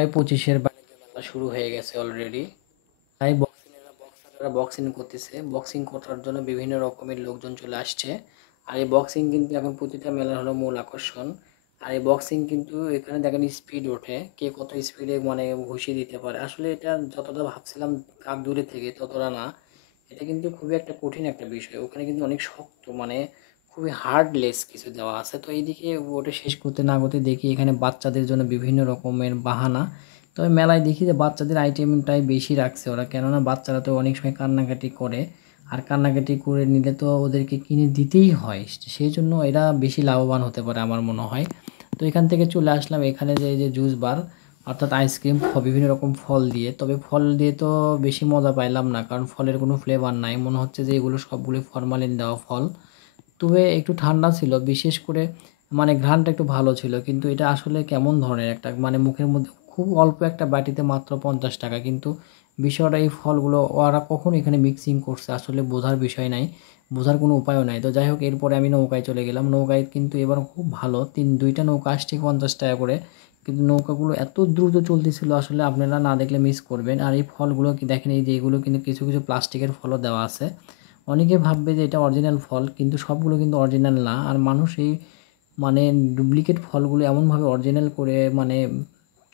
প্রায় 25-এর বাণিজ্য মেলা শুরু হয়ে গেছে অলরেডি। তাই বক্সাররা বক্সিং করতেছে। বক্সিং করার জন্য বিভিন্ন রকমের লোকজন চলে আসছে। আর এই বক্সিং কিন্তু এখন প্রতিটা মেলার হলো মূল আকর্ষণ। আর এই বক্সিং কিন্তু এখানে দেখেন স্পিড ওঠে, কে কত স্পিডে মানে ঘুষি দিতে পারে। আসলে এটা যতটা ভাবছিলাম দূরে থেকে ততটা না। এটা কিন্তু খুবই একটা কঠিন একটা বিষয়। ওখানে কিন্তু অনেক শক্ত মানে খুবই হার্ডলেস কিছু দেওয়া আছে। তো এইদিকে ওটা শেষ করতে না করতে দেখি এখানে বাচ্চাদের জন্য বিভিন্ন রকমের বাহানা। তবে মেলায় দেখি যে বাচ্চাদের আইটেমটাই বেশি রাখছে ওরা, কেননা বাচ্চারা তো অনেক সময় কান্নাকাটি করে। আর কান্নাকাটি করে নিলে তো ওদেরকে কিনে দিতেই হয়, সেই জন্য এরা বেশি লাভবান হতে পারে আমার মনে হয়। তো এখান থেকে চলে আসলাম এখানে যে এই যে জুস বার, অর্থাৎ আইসক্রিম বিভিন্ন রকম ফল দিয়ে। তবে ফল দিয়ে তো বেশি মজা পাইলাম না, কারণ ফলের কোনো ফ্লেভার নাই, মনে হচ্ছে যে এগুলো সবগুলো ফরমালিন দেওয়া ফল। তবে একটু ঠান্ডা ছিল, বিশেষ করে মানে ঘ্রাণটা একটু ভালো ছিল। কিন্তু এটা আসলে কেমন ধরনের একটা মানে মুখের মধ্যে খুব অল্প একটা বাটিতে মাত্র 50 টাকা, কিন্তু বিষয়টা এই ফলগুলো ওরা কখন এখানে মিক্সিং করছে আসলে বোঝার বিষয় নাই, বোঝার কোনো উপায়ও নাই। তো যাই হোক, এরপরে আমি নৌকায় চলে গেলাম। নৌকায় কিন্তু এবার খুব ভালো, দুইটা নৌকা আসছে 50 টাকা করে। কিন্তু নৌকাগুলো এত দ্রুত চলতেছিল, আসলে আপনারা না দেখলে মিস করবেন। আর এই ফলগুলো কি দেখেন, এই যে এগুলো কিন্তু কিছু কিছু প্লাস্টিকের ফলও দেওয়া আছে। অনেকে ভাববে যে এটা অরিজিনাল ফল, কিন্তু সবগুলো কিন্তু অরিজিনাল না। আর মানুষ এই মানে ডুপ্লিকেট ফলগুলো এমনভাবে অরিজিনাল করে মানে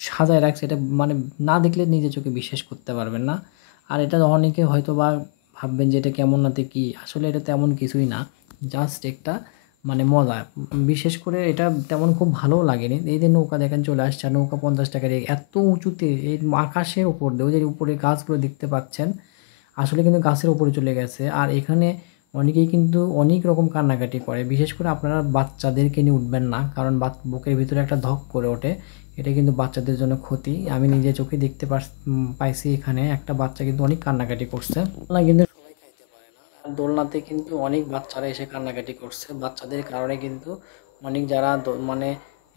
সাজায় রাখছে, এটা মানে না দেখলে নিজের চোখে বিশ্বাস করতে পারবেন না। আর এটা অনেকে হয়তো বা ভাববেন যে এটা কেমন নাতে কি, আসলে এটা তেমন কিছুই না, জাস্ট একটা মানে মজা। বিশেষ করে এটা তেমন খুব ভালোও লাগেনি। এই যে নৌকা দেখেন চলে আসছে, আর নৌকা 50 টাকার, এত উঁচুতে এই আকাশের উপর দিয়ে, ওই যে উপরে গাছগুলো দেখতে পাচ্ছেন, আসলে কিন্তু গাছের উপরে চলে গেছে। আর এখানে অনেকেই কিন্তু অনেক রকম কান্নাকাটি করে। বিশেষ করে আপনারা বাচ্চাদেরকে নিয়ে উঠবেন না, কারণ বুকের ভিতরে একটা ধক করে ওঠে। এটা কিন্তু বাচ্চাদের জন্য ক্ষতি। আমি নিজে চোখে দেখতে পাইছি, এখানে একটা বাচ্চা কিন্তু অনেক কান্নাকাটি করছে। না কিন্তু সবাই খাইতে পারে না। আর দোলনাতে কিন্তু অনেক বাচ্চারা এসে কান্নাকাটি করছে। বাচ্চাদের কারণে কিন্তু অনেক যারা মানে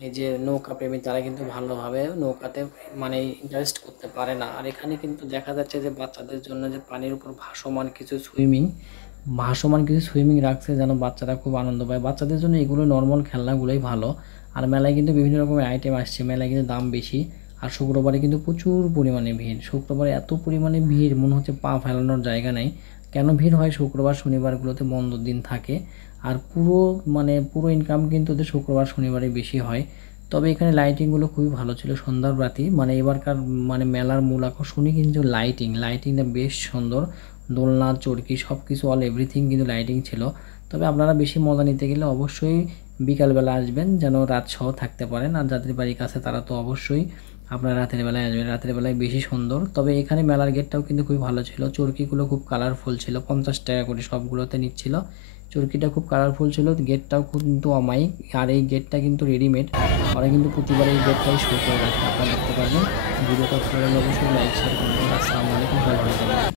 এই যে নৌকা প্রেমী তারা কিন্তু ভালোভাবে নৌকাতে মানে ইন্টারেস্ট করতে পারে না। আর এখানে কিন্তু দেখা যাচ্ছে যে বাচ্চাদের জন্য যে পানির উপর ভাসমান কিছু সুইমিং রাখছে, যেন বাচ্চারা খুব আনন্দ পায়। বাচ্চাদের জন্য এগুলো নর্মাল খেলনাগুলোই ভালো। আর মেলায় কিন্তু বিভিন্ন রকমের আইটেম আসছে, মেলায় কিন্তু দাম বেশি। আর শুক্রবারে কিন্তু প্রচুর পরিমাণে ভিড়। শুক্রবারে এত পরিমাণে ভিড়, মনে হচ্ছে পা ফেলানোর জায়গা নেই। কেন ভিড় হয়, শুক্রবার শনিবারগুলোতে বন্ধ দিন থাকে। আর পুরো ইনকাম কিন্তু ওদের শুক্রবার শনিবারে বেশি হয়। তবে এখানে লাইটিংগুলো খুবই ভালো ছিল, সন্ধ্যার বাতি মানে এবারকার মানে মেলার মূল আকর্ষণই কিন্তু লাইটিংটা বেশ সুন্দর। দোলনা, চরকি সব কিছু অল এভরিথিং কিন্তু লাইটিং ছিল। তবে আপনারা বেশি মজা নিতে গেলে অবশ্যই বিকালবেলা আসবেন, যেন রাত সহ থাকতে পারেন। আর যাদের বাড়ির কাছে তারা তো অবশ্যই আপনারা রাতের বেলায় আসবেন, রাতের বেলায় বেশি সুন্দর। তবে এখানে মেলার গেটটাও কিন্তু খুবই ভালো ছিল, চরকিগুলো খুব কালারফুল ছিল, 50 টাকা করে সবগুলোতে নিচ্ছিল। চরকিটা খুব কালারফুল ছিল, গেটটাও কিন্তু অমায়িক। আর এই গেটটা কিন্তু রেডিমেড, ওরা কিন্তু প্রতিবার এই গেটটাই শো করে রাখে, আপনারা দেখতে পারবেন। ভিডিওটা ভালো লাগলে অবশ্যই লাইক শেয়ার করবেন। আসসালামু আলাইকুম, সবাই ভালো থাকবেন।